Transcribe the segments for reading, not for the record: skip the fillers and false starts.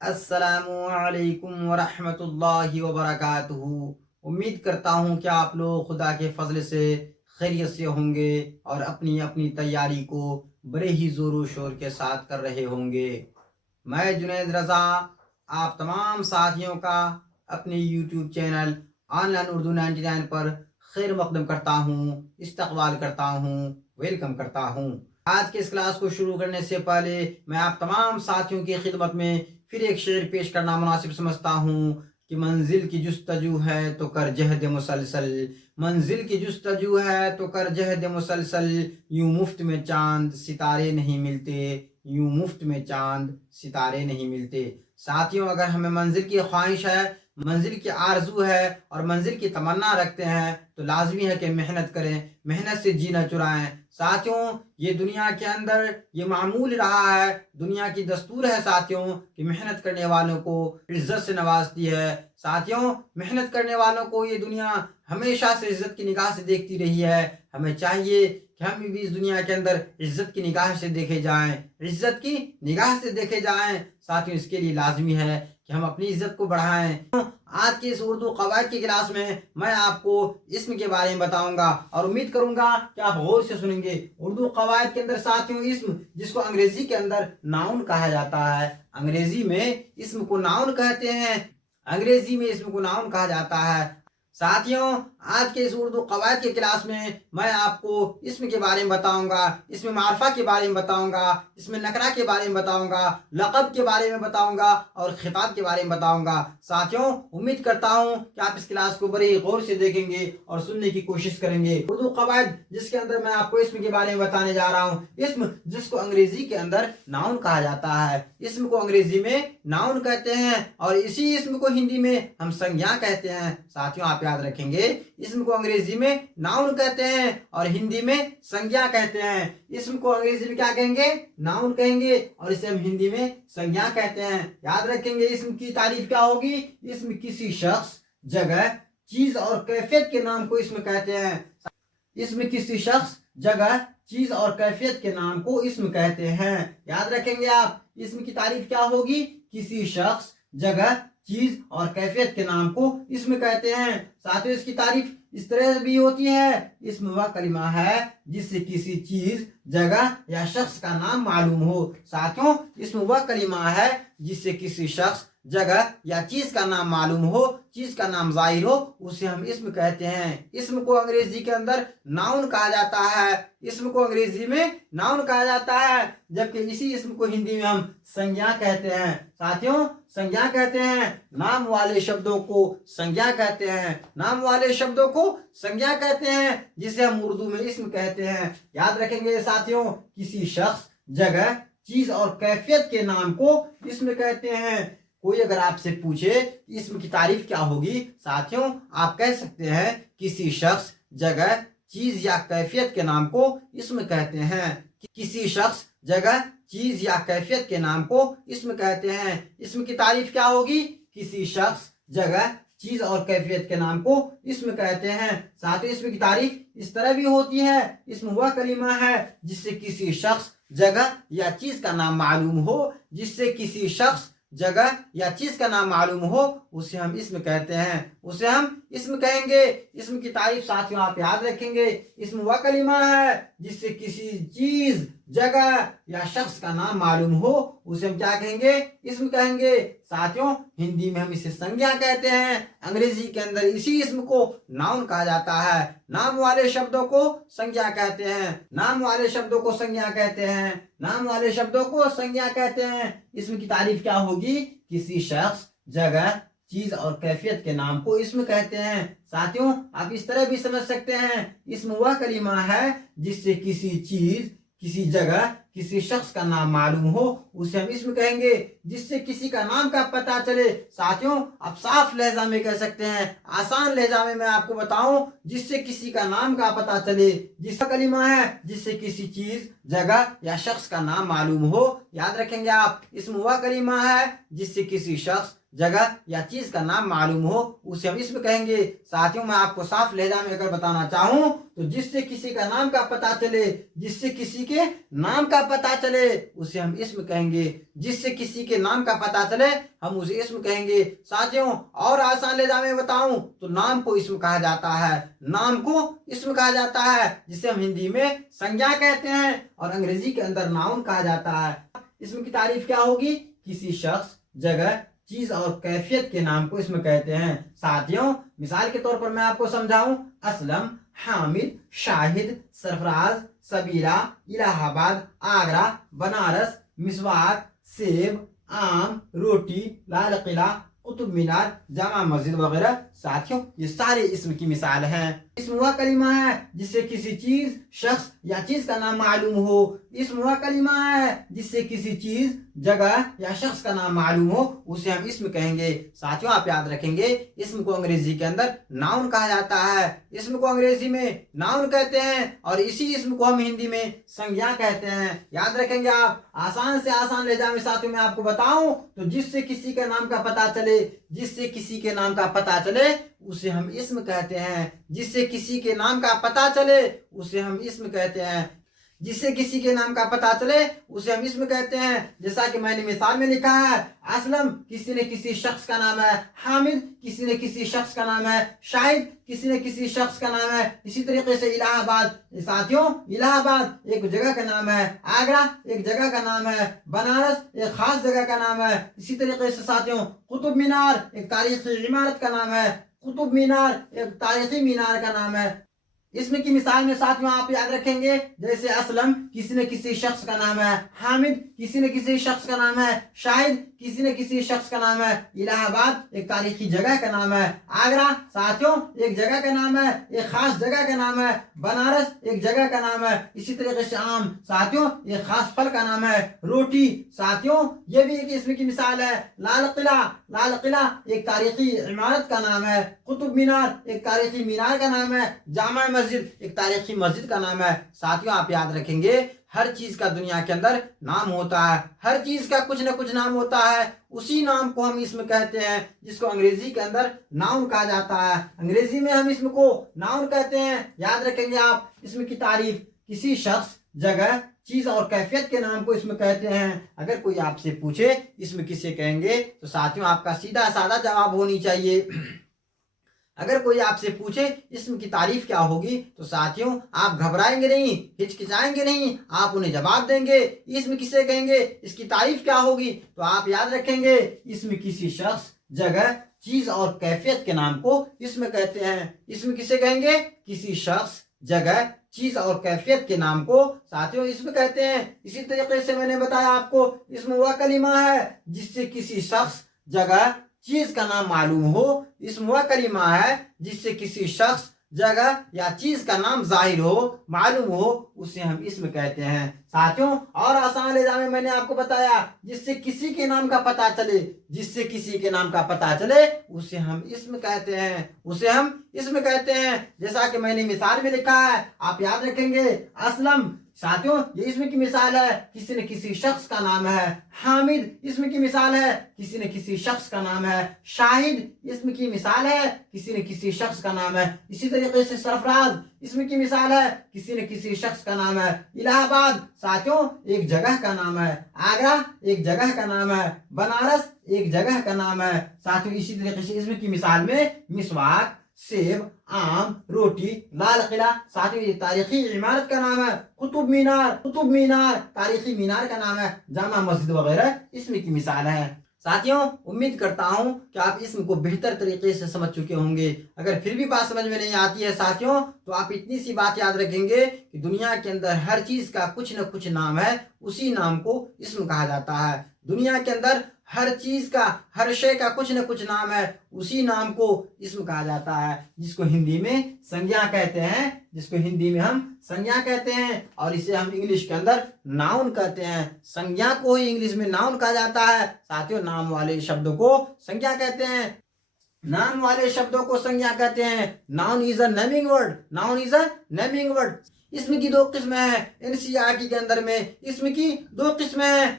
السلام علیکم ورحمۃ اللہ وبرکاتہ۔ امید کرتا ہوں کہ آپ لوگ خدا کے فضل سے خیریت سے ہوں گے اور اپنی اپنی تیاری کو بڑے ہی زور و شور کے ساتھ کر رہے ہوں گے۔ میں جنید رضا آپ تمام ساتھیوں کا اپنے YouTube channel on line Urdu 99 پر خیر مقدم کرتا ہوں، استقبال کرتا ہوں، ویلکم کرتا ہوں۔ آج کے اس کلاس کو شروع کرنے سے پہلے میں آپ تمام ساتھیوں کی خدمت میں پھر ایک شعر پیش کرنا مناسب سمجھتا ہوں کہ منزل کی جستجو ہے تو کر جہد مسلسل، منزل کی جستجو ہے تو کر جہد مسلسل، یوں مفت میں چاند ستارے نہیں ملتے، یوں مفت میں چاند ستارے نہیں ملتے۔ ساتھیوں، اگر ہمیں منزل کی خواہش ہے، منزل کی آرزو ہے اور منزل کی تمنا رکھتے ہیں تو لازمی ہے کہ محنت کریں، محنت سے جینا چرائیں۔ ساتھیوں، یہ دنیا کے اندر یہ معمول رہا ہے، دنیا کی دستور ہے ساتھیوں کہ محنت کرنے والوں کو عزت سے نوازتی ہے۔ ساتھیوں، محنت کرنے والوں کو یہ دنیا ہمیشہ سے عزت کی نگاہ سے دیکھتی رہی ہے۔ ہمیں چاہیے کہ ہم بھی اس دنیا کے اندر عزت کی نگاہ سے دیکھے جائیں، عزت کی نگاہ سے دیکھے جائیں۔ ساتھیوں، اس کے لیے لازمی ہے کہ ہم اپنی عزت کو بڑھائیں۔ آج کی اس اردو قواعد کی کلاس میں آپ کو اسم کے بارے میں بتاؤں گا اور امید کروں گا کہ آپ غور سے سنیں گے۔ اردو قواعد کے اندر ساتھیوں اسم، جس کو انگریزی کے اندر ناؤن کہا جاتا ہے، انگریزی میں اسم کو ناؤن کہتے ہیں، انگریزی میں اسم کو ناؤن کہا جاتا ہے۔ ساتھیوں، آج کے اس اردو قواعد کی کلاس میں آپ کو اسم کے بارے میں بتاؤں گا، اسم معرفہ کے بارے میں بتاؤں گا، اسم نکرہ کے بارے میں بتاؤں گا، لقب کے بارے میں بتاؤں گا اور خطاب کے بارے میں بتاؤں گا۔ ساتھیوں، امید کرتا ہوں کہ آپ اس کلاس کو بڑے غور سے دیکھیں گے اور سننے کی کوشش کریں گے۔ اردو قواعد جس کے اندر میں آپ کو اسم کے بارے میں بتانے جا رہا ہوں، اسم جس کو انگریزی کے اندر ناؤن کہا جاتا ہے، اسم کو انگریزی میں ناؤن کہتے ہیں اور اسی اسم کو ہندی میں ہم سنجھا کہتے ہیں۔ ساتھیوں، آپ یاد رکھیں گے، اسم کو انگریزی میں ناؤن کہتے ہیں اور ہندی میں سنجھا کہتے ہیں۔ اسم کو انگریزی میں کیا کہیں گے؟ ناؤن کہیں گے اور اسے ہم ہندی میں سنجھا کہتے ہیں۔ یاد رکھیں گے، اسم کی تعریف کیا ہوگی؟ اسم کسی شخص، جگہ، چیز اور کیفیت کے نام کو اسم کہتے ہیں۔ اسم کسی شخص، جگہ، چیز اور کیفیت کے نام کو اسم کہتے ہیں۔ یاد رکھیں گے آپ، اسم کی تعریف کیا ہوگی؟ کسی شخص، جگہ، چیز اور کیفیت کے نام کو اسم کہتے ہیں۔ ساتھیوں، اس کی تعریف اس طرح بھی ہوتی ہے، اسم وہ کلمہ ہے جس سے کسی چیز، جگہ یا شخص کا نام معلوم ہو۔ ساتھیوں، اسم وہ کلمہ ہے جس سے کسی شخص، جگہ یا چیز کا نام معلوم ہو، چیز کا نام ظاہر ہو، اسے ہم اسم کہتے ہیں۔ اسم کو انگریزی کے اندر ناؤن کہا جاتا ہے، اسم کو انگریزی میں ناؤن کہا جاتا ہے، جبکہ اسی اسم کو ہندی میں ہم سنجھا کہتے ہیں۔ ساتھیوں، سنجھا کہتے ہیں، نام والے شبدوں کو سنجھا کہتے ہیں، نام والے شبدوں کو سنجھا کہتے ہیں، جسے ہم اردو میں اسم کہتے ہیں۔ یاد رکھیں گے ساتھیوں، کسی شخص، جگہ، چیز اور کیفیت کے نام کو اسم کہتے ہیں۔ کوئی اگر آپ سے پوچھے اسم کی تعریف کیا ہوگی، ساتھیوں آپ کہہ سکتے ہیں کسی شخص، جگہ، چیز یا کیفیت کے نام کو اسم کہتے ہیں۔ کسی شخص، جگہ، چیز یا کیفیت کے نام کو اسم کہتے ہیں۔ اسم کی تعریف کیا ہوگی؟ کسی شخص، جگہ، چیز اور کیفیت کے نام کو اسم کہتے ہیں۔ ساتھ ہی اسم کی تعریف اس طرح بھی ہوتی ہے، اسم وہ کلمہ ہے جس سے کسی شخص، جگہ یا چیز کا نام معلوم ہو، جس سے کسی شخص، جگہ یا چیز کا نام معلوم ہو، اسے ہم اسم کہتے ہیں، اسے ہم اسم کہیں گے۔ اسم کی تعریف ساتھیوں آپ یاد رکھیں گے، اسم وہ کلمہ ہے جس سے کسی چیز، جگہ یا شخص کا نام معلوم ہو، اسے ہم کیا کہیں گے؟ اسم کہیں گے۔ ساتھیوں، ہندی میں ہم اسے سنجھا کہتے ہیں، انگریزی کے اندر اسی اسم کو ناؤن کہا جاتا ہے۔ نام والے شبدوں کو سنجھا کہتے ہیں، نام والے شبدوں کو سنجھا کہتے ہیں، نام والے شبدوں کو سنجھا کہتے ہیں۔ اسم کی تعریف کیا ہوگی؟ کسی شخص، جگہ، چیز اور کیفیت کے نام کو اسم کہتے ہیں۔ ساتھیوں، آپ اس طرح بھی سمجھ سکتے ہیں، اسم وہ کلمہ ہے جس سے کسی چیز، کسی جگہ، کسی شخص کا نام معلوم ہو، اسے ہم اسم کہیں گے۔ جس سے کسی کا نام کا پتہ چلے، ساتھیوں آپ صاف لہجہ میں کہہ سکتے ہیں، آسان لہجہ میں آپ کو بتاؤں، جس سے کسی کا نام کا پتہ چلے، جس کا کلمہ ہے جس سے کسی چیز، جگہ یا شخص کا نام معلوم ہو۔ یاد رکھیں گے آپ، اسم وہ کلمہ ہے جس سے کسی شخص، جگہ یا چیز کا نام معلوم ہو، اسے ہم اسم کہیں گے۔ ساتھیوں، میں آپ کو صاف لہجہ میں اگر بتانا چاہوں تو جس سے کسی کا نام کا پتہ چلے، جس سے کسی کے نام کا پتہ چلے، اسے ہم اسم کہیں گے۔ جس سے کسی کے کے نام کا پتہ چلے ہم اسے اسم کہیں گے۔ ساتھیوں اور آسان لہجہ میں بتاؤں تو نام کو اسم کہا جاتا ہے، نام کو اسم کہا جاتا ہے، جسے ہم ہندی میں سنجھا کہتے ہیں اور انگریزی کے اندر ناؤن کہا جاتا ہے۔ اسم کی تعریف کیا ہوگی؟ کسی شخص، جگہ، چیز اور کیفیت کے نام کو اسم کہتے ہیں۔ ساتھیوں مثال کے طور پر میں آپ کو سمجھاؤں، اسلم، حامد، شاہد، سرفراز، سبیرہ، الہ آباد، آگرہ، بنارس، مسواک، سیب، آم، روٹی، لال قلعہ، قطب مینار، جامع مسجد وغیرہ۔ ساتھیوں یہ سارے اسم کی مثال ہیں۔ اسم وہ کلمہ ہے جس سے کسی چیز، شخص یا چیز کا نام معلوم ہو۔ اسم وہ کلمہ ہے جس سے کسی چیز، جگہ یا شخص کا نام معلوم ہو، اسے ہم اسم کہیں گے۔ ساتھیوں آپ یاد رکھیں گے اسم کو انگریزی کے اندر ناؤن کہا جاتا ہے، اسم کو انگریزی میں ناؤن کہتے ہیں اور اسی اسم کو ہم ہندی میں سنجھا کہتے ہیں۔ یاد رکھیں گے آپ، آسان سے آسان لہجہ میں ساتھیوں میں آپ کو بتاؤں تو جس سے کسی کے نام کا پتہ چلے، جس سے کسی کے نام کا پتہ چلے اسے ہم اسم کہتے ہیں۔ جس سے کسی کے نام کا پتہ چلے اسے ہم اسم کہتے ہیں، جس سے کسی کے نام کا پتہ چلے اسے ہم اسم کہتے ہیں۔ جیسا کہ میں نے مثال میں لکھا ہے، اسلم کسی نے کسی شخص کا نام ہے، حامد کسی نے کسی شخص کا نام ہے، شاہد کسی نے کسی شخص کا نام ہے۔ اسی طریقے سے الہ آباد، ساتھیوں الہ آباد ایک جگہ کا نام ہے، آگرہ ایک جگہ کا نام ہے، بنارس ایک خاص جگہ کا نام ہے۔ اسی طریقے سے ساتھیوں قطب مینار ایک تاریخی عمارت کا نام ہے، قطب مینار ایک تاریخی مینار کا نام ہے۔ اسم کی مثال میں ساتھیوں آپ یاد رکھیں گے، جیسے اسلم کسی نے کسی شخص کا نام ہے، حامد کسی نے کسی شخص کا نام ہے، شاہد کسی نے کسی شخص کا نام ہے، الہ آباد ایک تاریخی جگہ کا نام ہے، آگرہ ساتھیوں ایک جگہ کا نام ہے، ایک خاص جگہ کا نام ہے، بنارس ایک جگہ کا نام ہے۔ اسی طریقے سے آم ساتھیوں ایک خاص پھل کا نام ہے، روٹی ساتھیوں یہ بھی ایک اسم کی مثال ہے، لال قلعہ ایک تاریخی عمارت کا نام ہے، قطب مینار ایک تاریخی مینار کا نام ہے، جامع مسجد ایک تاریخی مسجد کا نام ہے۔ ساتھیوں آپ یاد رکھیں گے ہر چیز کا دنیا کے اندر نام ہوتا ہے، ہر چیز کا کچھ نہ کچھ نام ہوتا ہے، اسی نام کو ہم اسم کہتے ہیں، جس کو انگریزی کے اندر ناؤن کہا جاتا ہے۔ انگریزی میں ہم اسم کو ناؤن کہتے ہیں۔ یاد رکھیں گے آپ، اسم کی تعریف کسی شخص، جگہ، چیز اور کیفیت کے نام کو اسم کہتے ہیں۔ اگر کوئی آپ سے پوچھے اسم کسے کہیں گے تو ساتھیوں آپ کا سیدھا سادہ جواب ہونی چاہیے۔ اگر کوئی آپ سے پوچھے اسم کی تعریف کیا ہوگی تو ساتھیوں آپ گھبرائیں گے نہیں، ہچکچائیں گے نہیں، آپ انہیں جواب دیں گے۔ اسم کسے کہیں گے، اس کی تعریف کیا ہوگی تو آپ یاد رکھیں گے اسم کسی شخص، جگہ، چیز اور کیفیت کے نام کو اسم کہتے ہیں۔ اسم کسے کہیں گے، کسی شخص، جگہ، چیز اور کیفیت کے نام کو ساتھیوں اسم کہتے ہیں۔ اسی طریقے سے میں نے بتایا آپ کو اسم وہ کلمہ ہے جس سے کسی شخص، جگہ، چیز کا نام معلوم ہو۔ اسم وہ کلمہ ہے جس سے کسی شخص، جگہ یا چیز کا نام ظاہر ہو، معلوم ہو، اسے ہم اسم کہتے ہیں۔ ساتھیوں اور آسان لہجہ میں نے آپ کو بتایا جس سے کسی کے نام کا پتہ چلے، جس سے کسی کے نام کا پتہ چلے اسے ہم اسم کہتے ہیں، اسے ہم اسم کہتے ہیں۔ جیسا کہ میں نے مثال میں لکھا ہے آپ یاد رکھیں گے، اسلم ساتھیوں یہ اسم کی مثال ہے، کسی نے کسی شخص کا نام ہے، حامد اسم کی مثال ہے، کسی نے کسی شخص کا نام ہے، شاہد اسم کی مثال ہے، کسی نے کسی شخص کا نام ہے۔ اسی طریقے سے سرفراز اسم کی مثال ہے، کسی نے کسی شخص کا نام ہے۔ الہ آباد ساتھیوں ایک جگہ کا نام ہے، آگرہ ایک جگہ کا نام ہے، بنارس ایک جگہ کا نام ہے۔ ساتھیوں اسی طریقے سے اسم کی مثال میں مسواک، سیب، آم، روٹی، لال قلعہ ساتھیوں یہ تاریخی عمارت کا نام ہے، قطب مینار تاریخی مینار کا نام ہے، جامع مسجد وغیرہ اسم کی مثال ہے۔ ساتھیوں امید کرتا ہوں کہ آپ اسم کو بہتر طریقے سے سمجھ چکے ہوں گے۔ اگر پھر بھی بات سمجھ میں نہیں آتی ہے ساتھیوں تو آپ اتنی سی بات یاد رکھیں گے کہ دنیا کے اندر ہر چیز کا کچھ نہ کچھ نام ہے، اسی نام کو اسم کہا جاتا ہے۔ دنیا کے اندر ہر چیز کا، ہر شے کا کچھ نہ کچھ نام ہے، اسی نام کو اسم کہا جاتا ہے، جس کو ہندی میں سنجھا کہتے ہیں، جس کو ہندی میں ہم سنجھا کہتے ہیں اور اسے ہم انگلش کے اندر ناؤن کہتے ہیں۔ سنجھا کو ہی انگلش میں ناؤن کہا جاتا ہے۔ ساتھیوں نام والے شبد کو سنجھا کہتے ہیں، نام والے شبدوں کو سنجھا کہتے ہیں۔ ناؤن از اے نیمنگ ورڈ، ناؤن از اے نیمنگ ورڈ۔ اسم کی دو قسمیں ہیں، NCERT کے اندر میں اسم کی دو قسمیں ہیں۔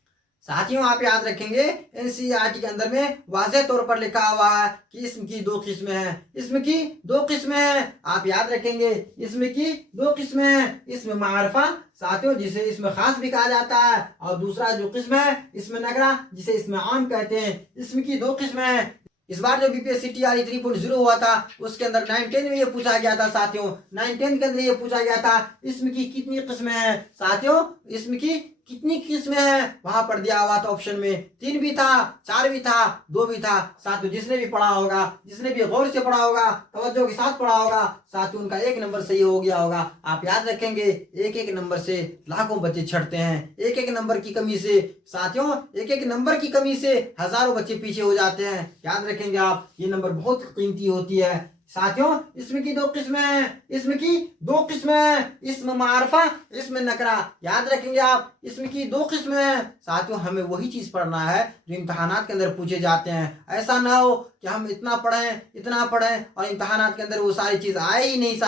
ساتھیوں آپ یاد رکھیں گے NCERT کے اندر میں واضح طور پر لکھا ہوا ہے کہ اسم کی دو قسمیں ہیں، اسم کی دو قسمیں ہیں، آپ یاد رکھیں گے اسم کی دو قسمیں ہیں، اسم معرفہ ساتھیوں جسے اسم خاص بھی کہا جاتا ہے، اور دوسرا جو قسم ہے اسم نکرہ جسے اسم عام کہتے ہیں۔ اسم کی دو قسمیں ہیں۔ اس بار جو BPSC TRE 3.0 ہوا تھا اس کے اندر 9-10 میں یہ پوچھا گیا تھا ساتھیوں، 9-10 کے اندر یہ پوچھا گیا تھا اسم کی کتنی قسمیں ہیں ساتھیوں، اسم کی کتنی قسمیں ہیں، وہاں پر دیا ہوا تھا آپشن میں 3 بھی تھا، 4 بھی تھا، 2 بھی تھا۔ ساتھیوں جس نے بھی پڑھا ہوگا، جس نے بھی غور سے پڑھا ہوگا، توجہ کے ساتھ پڑھا ہوگا، ساتھیوں ان کا 1 نمبر صحیح ہو گیا ہوگا۔ آپ یاد رکھیں گے 1-1 نمبر سے لاکھوں بچے چھٹتے ہیں، 1-1 نمبر کی کمی سے ساتھیوں 1-1 نمبر کی کمی سے ہزاروں بچے پیچھے ہو جاتے ہیں۔ یاد رکھیں گے آپ، یہ نمبر بہت قیمتی ہوتی ہے۔ ساتھیوں اسم کی دو قسمیں ہیں، اسم کی دو قسمیں ہیں، اسم معرفہ، اسم نکرہ۔ یاد رکھیں گے آپ، اسم کی دو قسمیں ہیں۔ ساتھیوں ہمیں وہی چیز پڑھنا ہے جو امتحانات کے اندر پوچھے جاتے ہیں۔ ایسا نہ ہو کہ ہم اتنا پڑھیں اور امتحانات کے اندر وہ ساری چیز آئے ہی نہیں۔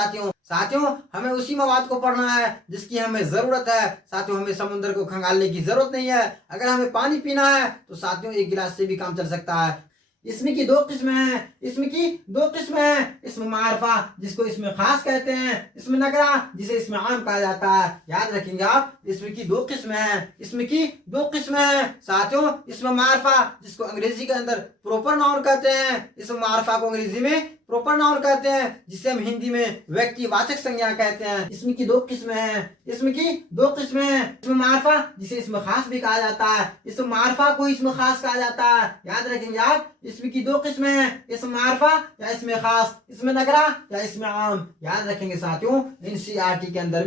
ساتھیوں ہمیں اسی مواد کو پڑھنا ہے جس کی ہمیں ضرورت ہے۔ ساتھیوں ہمیں سمندر کو کھنگالنے کی ضرورت نہیں ہے۔ اگر ہمیں پانی پینا ہے تو ساتھیوں 1 گلاس سے بھی کام چل سکتا ہے۔ اسم کی دو قسمیں ہیں، اسم کی دو قسمیں ہیں، اسم معرفہ جس کو اسم خاص کہتے ہیں، اسم نکرہ جسے اسم عام کہا جاتا ہے۔ یاد رکھیں گے آپ، اسم کی دو قسمیں ہیں، اسم کی دو قسمیں ہیں۔ ساتھیوں اسم معرفہ جس کو انگریزی کے اندر پروپر ناؤن کہتے ہیں، اسم معرفہ کو انگریزی میں پروپر ناؤن کہتے ہیں، جسے ہم ہندی میں ویکتی واچک سنجھا کہتے ہیں۔ اسم کی دو قسمیں ہیں، اسم کی دو قسمیں ہیں، اسم معرفہ جسے اسم خاص بھی کہا جاتا ہے، اسم معرفہ کو اسم خاص کہا جاتا ہے۔ یاد رکھیں گے آپ، اسم کی دو قسمیں ہیں، اسم معرفہ یا اسم خاص، اسم نکرہ یا اسم عام۔ یاد رکھیں گے ساتھیوں NCERT کے اندر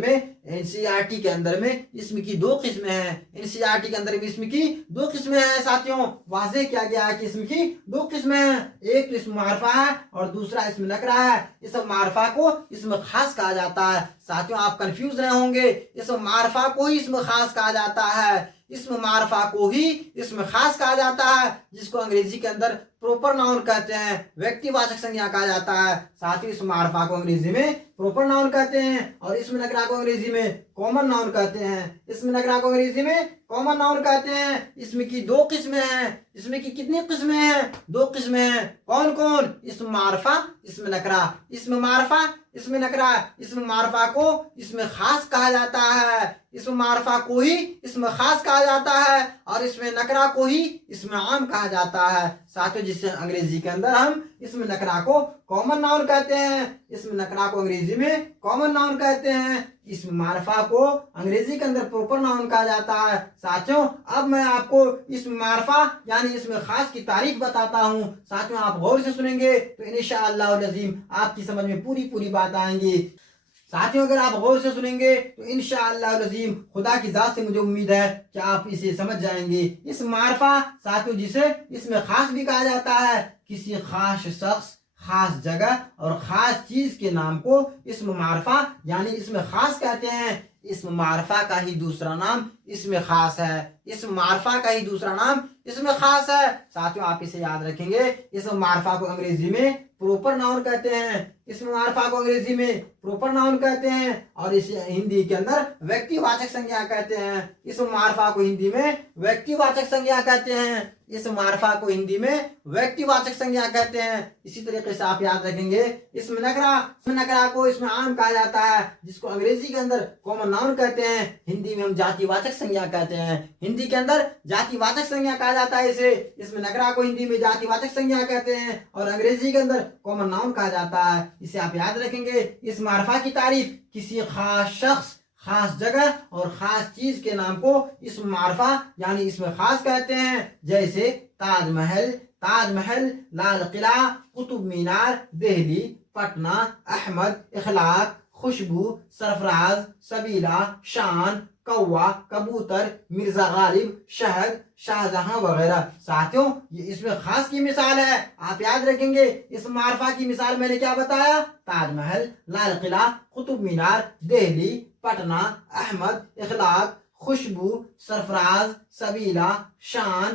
میں اسم کی دو قسمیں ہیں، NCERT کے اندر میں اسم کی دو قسمیں ہیں۔ ساتھیوں واضح کیا گیا ہے کہ اسم کی دو قسمیں ہیں، ایک تو اسم معرفہ ہے اور دوسرا اسم نکرہ ہے۔ اسم معرفہ کو اسم خاص کہا جاتا ہے۔ ساتھیوں آپ کنفیوز نہ ہوں گے، اسم معرفہ کو ہی اسم خاص کہا جاتا ہے، اسم معرفہ کو ہی اسم خاص کہا جاتا ہے، جس کو انگریزی کے اندر پروپر ناؤن کہتے ہیں، ویکتی واچک سنجھا کہا جاتا ہے۔ ساتھ ہی اسم معرفہ کو انگریزی میں پروپر ناؤن کہتے ہیں اور اسم نکرہ کو انگریزی میں کامن ناؤن کہتے ہیں۔ اسم نکرہ کو انگریزی میں کامن ناؤن کہتے ہیں۔ اسم کی دو قسمیں ہیں، اسم کی کتنی قسمیں ہیں؟ 2 قسمیں ہیں۔ کون؟ اسم معرفہ، اسم نکرہ۔ اسم معرفہ، اسم نکرہ۔ اسم معرفہ کو اسم خاص کہا جاتا ہے، اسم معرفہ کو ہی اسم خاص کہا جاتا ہے، اور اسم نکرہ کو ہی اسم عام کہا جاتا ہے۔ ساتھیوں جس سے انگریزی کے اندر ہم اسم نکرہ کو کامن ناؤن کہتے ہیں، اسم نکرہ کو انگریزی میں کامن ناؤن کہتے ہیں، اسم معرفہ کو انگریزی کے اندر پروپر ناؤن کہا جاتا ہے۔ ساتھیوں اب میں آپ کو اسم معرفہ یعنی اسم خاص کی تعریف بتاتا ہوں۔ ساتھیوں آپ غور سے سنیں گے تو انشاءاللہ العظیم آپ کی سمجھ میں پوری بات آئیں گی۔ ساتھیوں اگر آپ غور سے سنیں گے تو انشاءاللہ العظیم خدا کی ذات سے مجھے امید ہے کہ آپ اسے سمجھ جائیں گے۔ اسم معرفہ ساتھیوں جسے اسم خاص بھی کہا جاتا ہے، کسی خاص شخص، خاص جگہ اور خاص چیز کے نام کو اسم معرفہ یعنی اسم خاص کہتے ہیں۔ اسم معرفہ کا ہی دوسرا نام اسم خاص ہے، اسم معرفہ کا ہی دوسرا نام اسم خاص ہے۔ ساتھیوں آپ اسے یاد رکھیں گے، اسم معرفہ کو انگریزی میں پروپر ناؤن کہتے ہیں، اسم معرفہ کو انگریزی میں پروپر ناؤن کہتے ہیں، اور اسے ہندی کے اندر ویکتی واچک سنجھا کہتے ہیں۔ اسم معرفہ کو ہندی میں ویکتی واچک سنجھا کہتے ہیں، اسم معرفہ کو ہندی میں ویکتی واچک سنجھا کہتے ہیں۔ اسی طریقے سے آپ یاد رکھیں گے اسم نکرہ کو اسم عام کہا جاتا ہے، جس کو انگریزی کے اندر کامن ناؤن کہتے ہیں، ہندی میں ہم جاتی واچک سنجھا کہتے ہیں۔ ہندی کے اندر جاتی واچک سنجھا کہا جاتا ہے اسے، اسم نکرہ کو ہندی میں جاتی واچک سنجھا کہتے ہیں اور انگریزی کے اندر کامن ناؤن کہا جاتا ہے۔ اسے آپ یاد رکھیں گے۔ اسم معرفہ کی تعریف کسی خاص شخص، خاص جگہ اور خاص چیز کے نام کو اسم معرفہ یعنی اسم خاص کہتے ہیں، جیسے تاج محل، لال قلعہ، قطب مینار، دہلی، پٹنہ، احمد، اخلاق، خوشبو، سرفراز، سبیلا، شان، کوا، کبوتر، مرزا غالب، شہد، شاہجہاں وغیرہ۔ ساتھیوں یہ اسم خاص کی مثال ہے، آپ یاد رکھیں گے۔ اسم معرفہ کی مثال میں نے کیا بتایا؟ تاج محل، لال قلعہ، قطب مینار، دہلی، پٹنہ، احمد، اخلاق، خوشبو، سرفراز، سبیلا، شان،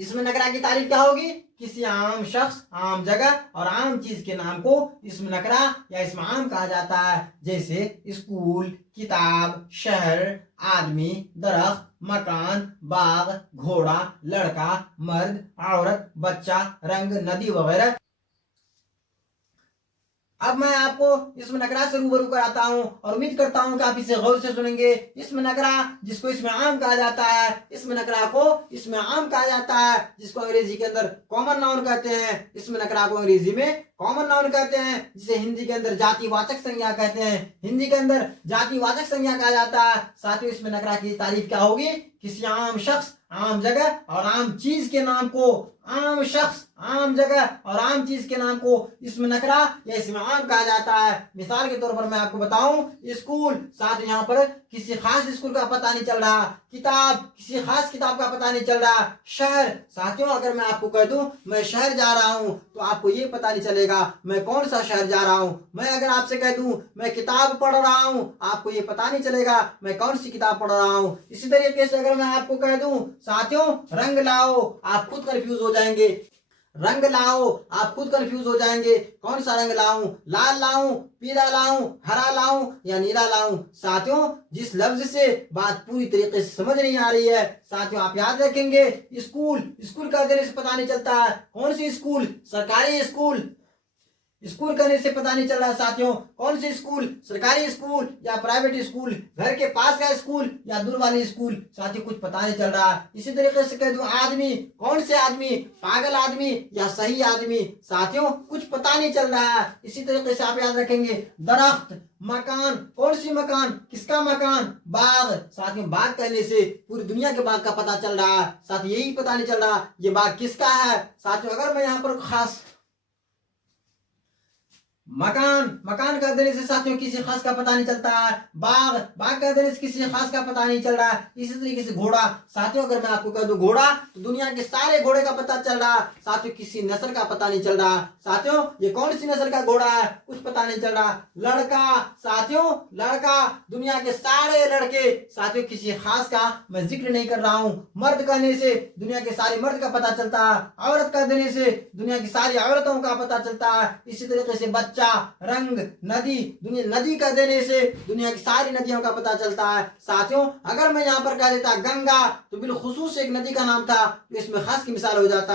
اسم نکرہ کی تعریف کیا ہوگی؟ کسی عام شخص، عام جگہ اور عام چیز کے نام کو اسم نکرہ یا اسم عام کہا جاتا ہے، جیسے اسکول، کتاب، شہر، آدمی، درخت، مکان، باغ، گھوڑا، لڑکا، مرد، عورت، بچہ، رنگ، ندی وغیرہ۔ اب میں آپ کو اسم نکرہ سے روبرو کراتا ہوں اور امید کرتا ہوں کہ آپ اسے غور سے سنیں گے۔ اسم نکرہ جس کو اسم عام کہا جاتا ہے، اسم نکرہ کو اسم عام کہا جاتا ہے، جس کو انگریزی کے اندر کامن ناؤن کہتے ہیں۔ اسم نکرہ کو انگریزی میں کامن ناؤن کہتے ہیں، جسے ہندی کے اندر جاتی واچک سنجھا کہتے ہیں۔ ہندی کے اندر جاتی واچک سنجھا کہا جاتا ہے۔ ساتھیوں اسم نکرہ کی تعریف کیا ہوگی؟ کسی عام شخص، عام جگہ اور عام چیز کے نام کو، عام شخص، عام جگہ اور عام چیز کے نام کو اسم نکرہ یا اسم عام کہا جاتا ہے۔ مثال کے طور پر میں آپ کو بتاؤں، اسکول، ساتھ یہاں پر کسی خاص اسکول کا پتہ نہیں چل رہا۔ کتاب، کسی خاص کتاب کا پتہ نہیں چل رہا۔ شہر، ساتھیوں اگر میں آپ کو کہہ دوں میں شہر جا رہا ہوں تو آپ کو یہ پتہ نہیں چلے گا میں کون سا شہر جا رہا ہوں۔ میں اگر آپ سے کہہ دوں میں کتاب پڑھ رہا ہوں، آپ کو یہ پتہ نہیں چلے گا میں کون سی کتاب پڑھ رہا ہوں۔ اسی طریقے سے اگر میں آپ کو کہہ دوں ساتھیوں رنگ لاؤ، آپ خود کنفیوز ہو جائیں گے۔ رنگ لاؤ، آپ خود کنفیوز ہو جائیں گے کون سا رنگ لاؤں، لال لاؤں، پیلا لاؤں، ہرا لاؤں یا نیلا لاؤں۔ ساتھیوں جس لفظ سے بات پوری طریقے سے سمجھ نہیں آ رہی ہے، ساتھیوں آپ یاد رکھیں گے اسکول، اسکول کا دینے سے پتہ نہیں چلتا ہے کون سی اسکول، سرکاری اسکول۔ اسکول کرنے سے پتہ نہیں چل رہا ساتھیوں کون سی اسکول، سرکاری اسکول یا پرائیویٹ اسکول، گھر کے پاس کا اسکول یا دور والی اسکول، ساتھیوں کچھ پتہ نہیں چل رہا۔ اسی طریقے سے کہہ دوں آدمی، کون سے آدمی، پاگل آدمی یا صحیح آدمی، ساتھیوں کچھ پتہ نہیں چل رہا ہے۔ اسی طریقے سے آپ یاد رکھیں گے درخت، مکان، کون سی مکان، کس کا مکان، باغ، ساتھیوں باغ کہنے سے پوری دنیا کے باغ کا پتہ چل رہا ہے، ساتھ یہی پتہ نہیں چل رہا یہ باغ کس کا ہے۔ ساتھیوں اگر میں یہاں پر خاص مکان کہہ دینے سے ساتھیوں کسی خاص کا پتہ نہیں چلتا ہے۔ باغ کہہ دینے سے کسی خاص کا پتہ نہیں چل رہا ہے۔ اسی طریقے سے گھوڑا، ساتھیوں اگر میں آپ کو کہہ دوں گھوڑا تو دنیا کے سارے گھوڑے کا پتہ چل رہا، ساتھیوں کسی نسل کا پتہ نہیں چل رہا۔ ساتھیوں یہ کون سی نسل کا گھوڑا ہے کچھ پتہ نہیں چل رہا۔ لڑکا، ساتھیوں لڑکا دنیا کے سارے لڑکے، ساتھیوں کسی خاص کا میں ذکر نہیں کر رہا ہوں۔ مرد کہنے سے دنیا کے سارے مرد کا پتہ چلتا ہے۔ عورت کہہ دینے سے دنیا کی ساری عورتوں کا پتہ چلتا ہے۔ اسی طریقے سے بچہ، رنگ، ندی، ندی کہہ دینے سے دنیا کی ساری ندیوں کا پتہ چلتا ہے۔ ساتھیوں اگر میں یہاں پر کہہ دیتا گنگا تو بالخصوص ایک ندی کا نام تھا، اس میں خاص کی مثال ہو جاتا۔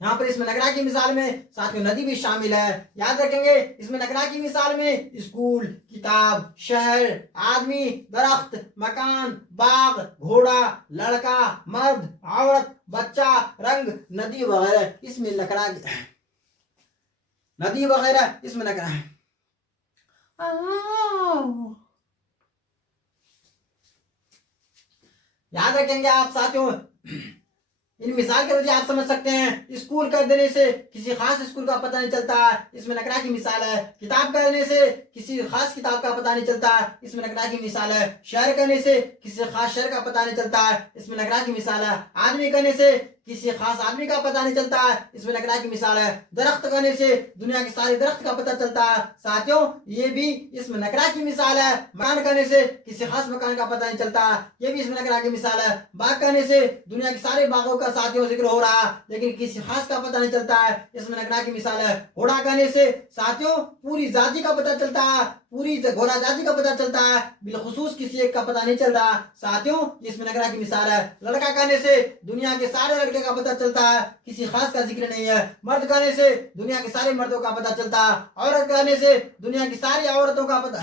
یہاں پر اس میں نکرہ کی مثال میں ساتھیوں ندی بھی شامل ہے۔ یاد رکھیں گے اس میں نکرہ کی مثال میں اسکول، کتاب، شہر، آدمی، درخت، مکان، باغ، گھوڑا، لڑکا، مرد، عورت، بچہ، رنگ، ندی وغیرہ اس میں نکرہ، ندی وغیرہ اس میں نکرہ ہے۔ یاد رکھیں گے آپ ساتھیوں ان مثال کے وجہ آپ سمجھ سکتے ہیں۔ اسکول کہہ دینے سے کسی خاص اسکول کا پتہ نہیں چلتا ہے، اس میں نکرہ کی مثال ہے۔ کتاب کہہ دینے سے کسی خاص کتاب کا پتہ نہیں چلتا ہے، اس میں نکرہ کی مثال ہے۔ شہر کہنے سے کسی خاص شہر کا پتہ نہیں چلتا ہے، اس میں نکرہ کی مثال ہے۔ آدمی کہنے سے کسی خاص آدمی کا پتہ نہیں چلتا ہے، اس میں نکرہ کی مثال ہے۔ درخت کہنے سے دنیا کے سارے درخت کا پتہ چلتا ہے، ساتھیوں یہ بھی اس میں نکرہ کی مثال ہے۔ مکان کہنے سے کسی خاص مکان کا پتہ نہیں چلتا ہے، یہ بھی اس میں نکرہ کی مثال ہے۔ باغ کہنے سے دنیا کے سارے باغوں کا ساتھیوں ذکر ہو رہا لیکن کسی خاص کا پتہ نہیں چلتا ہے، اس میں نکرہ کی مثال ہے۔ گھوڑا کہنے سے ساتھیوں پوری ذاتی کا پتہ چلتا ہے، پوری گھوڑا ذاتی کا پتہ چلتا ہے، بالخصوص کسی ایک کا پتہ نہیں چل رہا، ساتھیوں اس میں نکرہ کی مثال ہے۔ لڑکا کہنے سے دنیا کے سارے لڑکے کا پتہ چلتا ہے، کسی خاص کا ذکر نہیں ہے۔ مرد کہنے سے دنیا کے سارے مردوں کا پتہ چلتا ہے۔ عورت کہنے سے دنیا کی ساری عورتوں کا پتہ،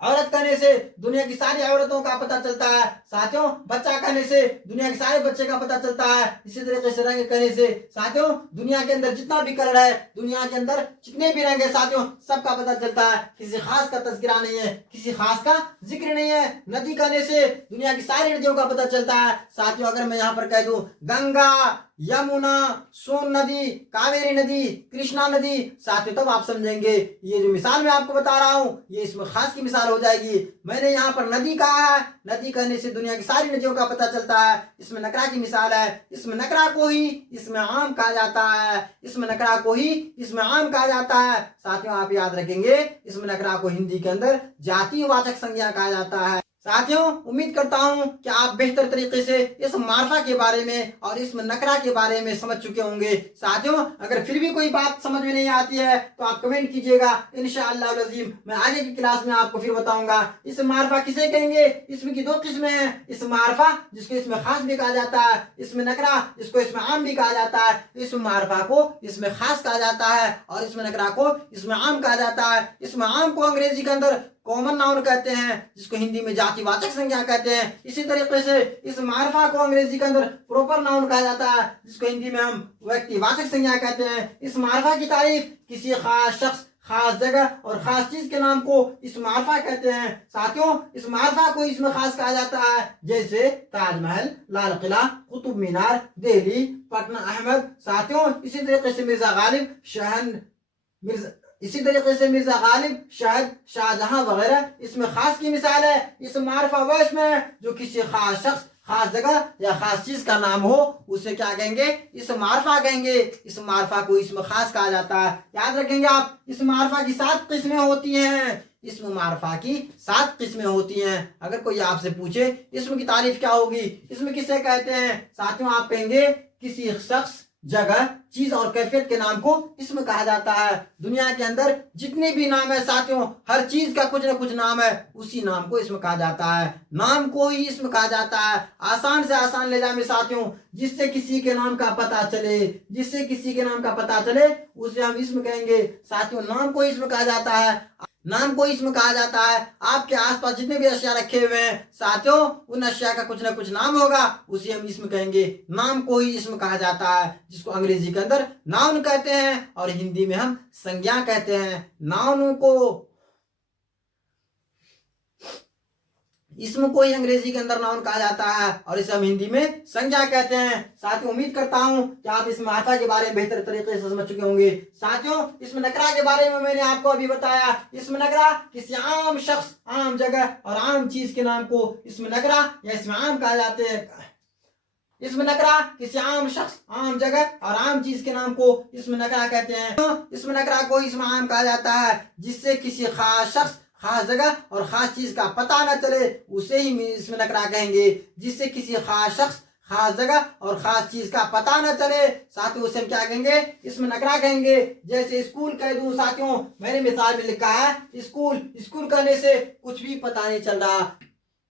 عورت کہنے سے دنیا کی ساری عورتوں کا پتہ چلتا ہے، ساتھیوں بچہ کہنے سے دنیا کے سارے بچے کا پتہ چلتا ہے۔ اسی طریقے سے رنگ کہنے سے ساتھیوں دنیا کے اندر جتنا بھی کلر ہے، دنیا کے اندر جتنے بھی رنگ ہے ساتھیوں سب کا پتہ چلتا ہے، کسی خاص کا تذکرہ نہیں ہے، کسی خاص کا ذکر نہیں ہے۔ ندی کہنے سے دنیا کی ساری ندیوں کا پتہ چلتا ہے، ساتھیوں اگر میں یہاں پر کہہ دوں گنگا، یمنا، سون ندی، کاویری ندی، کرشنا ندی، ساتھیوں تب آپ سمجھیں گے یہ جو مثال میں آپ کو بتا رہا ہوں یہ اس میں خاص کی مثال ہو جائے گی۔ میں نے یہاں پر ندی کہا ہے، ندی کہنے سے دنیا کی ساری ندیوں کا پتہ چلتا ہے، اس میں نکرہ کی مثال ہے۔ اس میں نکرہ کو ہی اس میں عام کہا جاتا ہے، اس میں نکرہ کو ہی اس میں عام کہا جاتا ہے۔ ساتھیوں آپ یاد رکھیں گے اس میں نکرہ کو ہندی کے اندر جاتی واچک سنجھا کہا جاتا ہے۔ ساتھیوں امید کرتا ہوں کہ آپ بہتر طریقے سے اس معرفہ کے بارے میں اور اسم نکرہ کے بارے میں سمجھ چکے ہوں گے۔ ساتھیوں اگر پھر بھی کوئی بات سمجھ میں نہیں آتی ہے تو آپ کمنٹ کیجئے گا، انشاءاللہ العظیم میں آگے کی کلاس میں آپ کو پھر بتاؤں گا۔ اسم معرفہ کسے کہیں گے؟ اسم کی دو قسمیں ہیں، اسم معرفہ جس کو اسم خاص بھی کہا جاتا ہے، اسم نکرہ جس کو اسم عام بھی کہا جاتا ہے۔ اسم معرفہ کو اسم خاص کہا جاتا ہے اور اسم نکرہ کو اسم عام کہا جاتا ہے۔ اسم عام کو انگریزی کے اندر کامن ناؤن کہتے ہیں، جس کو ہندی میں جاتی واچک سنجھا کہتے ہیں۔ اسی طریقے سے اس معرفہ کو انگریزی کے اندر پروپر ناؤن کہا جاتا ہے، جس کو ہندی میں ہم ویکتی واچک سنجھا کہتے ہیں۔ اس معرفہ کی تعریف کسی خاص شخص، خاص جگہ اور خاص چیز کے نام کو اس معرفہ کہتے ہیں۔ ساتھیوں اس معرفہ کو اسم خاص کہا جاتا ہے، جیسے تاج محل، لال قلعہ، قطب مینار، دہلی، پٹنہ احمد۔ ساتھیوں اسی طریقے سے مرزا غالب، شہد، شاہجہاں وغیرہ اسم خاص کی مثال ہے۔ اسم معرفہ وہ اسم ہے جو کسی خاص شخص، خاص جگہ یا خاص چیز کا نام ہو، اسے کیا کہیں گے؟ اسم معرفہ کہیں گے۔ اسم معرفہ کو اسم خاص کہا جاتا ہے۔ یاد رکھیں گے آپ، اسم معرفہ کی 7 قسمیں ہوتی ہیں۔ اسم معرفہ کی 7 قسمیں ہوتی ہیں۔ اگر کوئی آپ سے پوچھے اسم کی تعریف کیا ہوگی، اسم کسے کہتے ہیں، ساتھیوں آپ کہیں گے کسی شخص، جگہ، چیز اور کیفیت کے نام کو اسم کہا جاتا ہے۔ دنیا کے اندر جتنے بھی نام ہے ساتھیوں، ہر چیز کا کچھ نہ کچھ نام ہے، اسی نام کو اسم کہا جاتا ہے۔ نام کو ہی اسم کہا جاتا ہے۔ آسان سے آسان لے جائیں ساتھیوں، جس سے کسی کے نام کا پتہ چلے، اسے ہم اسم کہیں گے۔ ساتھیوں نام کو اسم کہا جاتا ہے۔ نام کو اسم کہا جاتا ہے۔ آپ کے آس پاس جتنے بھی اشیاء رکھے ہوئے ہیں ساتھیوں، ان اشیاء کا کچھ نہ کچھ نام ہوگا، اسے ہم اسم کہیں گے۔ نام کو ہی اسم کہا جاتا ہے، جس کو انگریزی کے اندر ناؤن کہتے ہیں اور ہندی میں ہم سنجھا کہتے ہیں۔ ناؤن کو، اسم کو ہی انگریزی کے اندر ناؤن کہا جاتا ہے اور اسے ہم ہندی میں سنجھا کہتے ہیں۔ ساتھیوں امید کرتا ہوں کہ آپ اس معرفہ کے بارے میں بہتر طریقے سے سمجھ چکے ہوں گے۔ ساتھیوں اسم نکرہ کے بارے میں نے آپ کو ابھی بتایا۔ اسم نکرہ کسی عام شخص، عام جگہ اور عام چیز کے نام کو اسم نکرہ یا اسم عام کہا جاتے ہیں۔ اسم نکرہ کسی عام شخص، عام جگہ اور عام چیز کے نام کو اسم نکرہ کہتے ہیں۔ اسم نکرہ کو اسم عام کہا جاتا ہے، جس سے کسی خاص شخص، خاص جگہ اور خاص چیز کا پتہ نہ چلے، اسے ہی اسم نکرہ کہیں گے۔ جس سے کسی خاص شخص، خاص جگہ اور خاص چیز کا پتہ نہ چلے، ساتھیوں اسے ہم کیا کہیں گے؟ اسم نکرہ کہیں گے۔ جیسے اسکول کہہ دوں ساتھیوں، میں نے مثال میں لکھا ہے اسکول کہنے سے کچھ بھی پتہ نہیں چل رہا،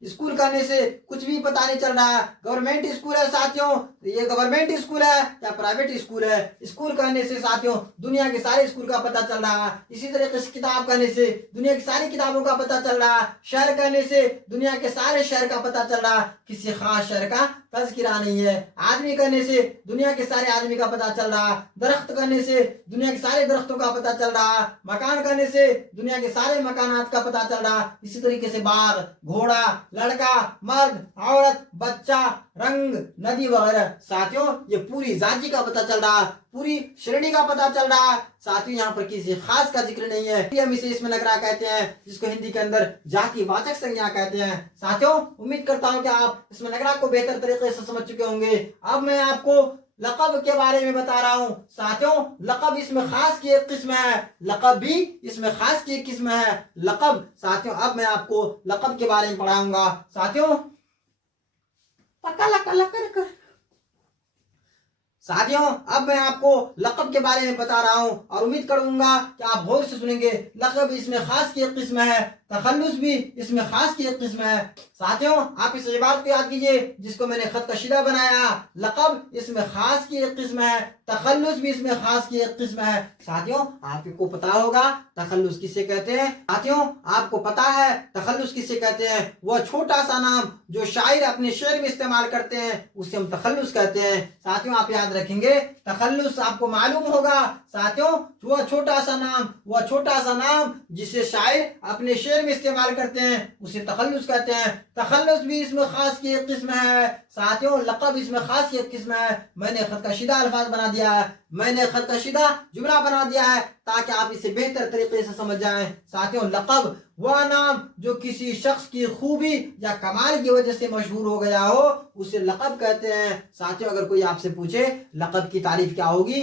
اسکول کرنے سے کچھ بھی پتہ نہیں چل رہا ہے۔ گورنمنٹ اسکول ہے ساتھیوں، یہ گورنمنٹ اسکول ہے یا پرائیویٹ اسکول ہے؟ اسکول کرنے سے ساتھیوں دنیا کے سارے اسکول کا پتہ چل رہا ہے۔ اسی طریقے سے کتاب کرنے سے دنیا کی ساری کتابوں کا پتہ چل رہا ہے۔ شہر کرنے سے دنیا کے سارے شہر کا پتہ چل رہا ہے، کسی خاص شہر کا تذکرہ نہیں ہے۔ آدمی کرنے سے دنیا کے سارے آدمی کا پتہ چل رہا ہے۔ درخت کرنے سے دنیا کے سارے درختوں کا پتہ چل رہا ہے۔ مکان کرنے سے دنیا کے سارے مکانات کا پتہ چل رہا ہے۔ اسی طریقے سے باغ، گھوڑا، لڑکا، مرد، عورت، بچہ، رنگ، ندی وغیرہ ساتھیوں یہ پوری ذاتی کا پتہ چل رہا ہے، پوری شریانی کا پتہ چل رہا ہے۔ ساتھیوں یہاں پر کسی خاص کا ذکر نہیں ہے، ہم اسے اسم نکرہ کہتے ہیں، جس کو ہندی کے اندر جاتی واچک سنجھا کہتے ہیں۔ ساتھیوں امید کرتا ہوں کہ آپ اسم نکرہ کو بہتر طریقے سے سمجھ چکے ہوں گے۔ اب میں آپ کو لقب کے بارے میں بتا رہا ہوں۔ ساتھیوں لقب اسم خاص کی ایک قسم ہے، لقب بھی اسم خاص کی ایک قسم ہے۔ لقب ساتھیوں اب میں آپ کو لقب کے بارے میں پڑھاؤں گا۔ ساتھیوں اب میں آپ کو لقب کے بارے میں بتا رہا ہوں اور امید کروں گا کہ آپ غور سے سنیں گے۔ لقب اسم خاص کی ایک قسم ہے، تخلص بھی اسم خاص کی ایک قسم ہے۔ ساتھیوں آپ اس عبارت کو یاد کیجئے جس کو میں نے خط کشیدہ بنایا، لقب اسم خاص کی ایک قسم ہے، تخلص بھی اسم خاص کی ایک قسم ہے۔ ساتھیوں آپ کو پتا ہوگا تخلص کسے کہتے ہیں؟ ساتھیوں آپ کو پتا ہے تخلص کسے کہتے ہیں؟ وہ چھوٹا سا نام جو شاعر اپنے شعر میں استعمال کرتے ہیں اسے ہم تخلص کہتے ہیں۔ ساتھیوں آپ یاد رکھیں گے تخلص آپ کو معلوم ہوگا ساتھیوں وہ چھوٹا سا نام جسے شاعر اپنے شعر میں استعمال کرتے ہیں اسے تخلص کہتے ہیں۔ تخلص بھی اسم خاص کی ایک قسم ہے۔ ساتھیوں لقب اسم خاص کی ایک قسم ہے۔ میں نے خط کشیدہ الفاظ بنا دیا ہے، میں نے خط کشیدہ جملہ بنا دیا ہے تاکہ آپ اسے بہتر طریقے سے سمجھ جائیں۔ ساتھیوں لقب وہ نام جو کسی شخص کی خوبی یا کمال کی وجہ سے مشہور ہو گیا ہو اسے لقب کہتے ہیں۔ ساتھیوں اگر کوئی آپ سے پوچھے لقب کی تعریف کیا ہوگی،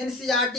NCERT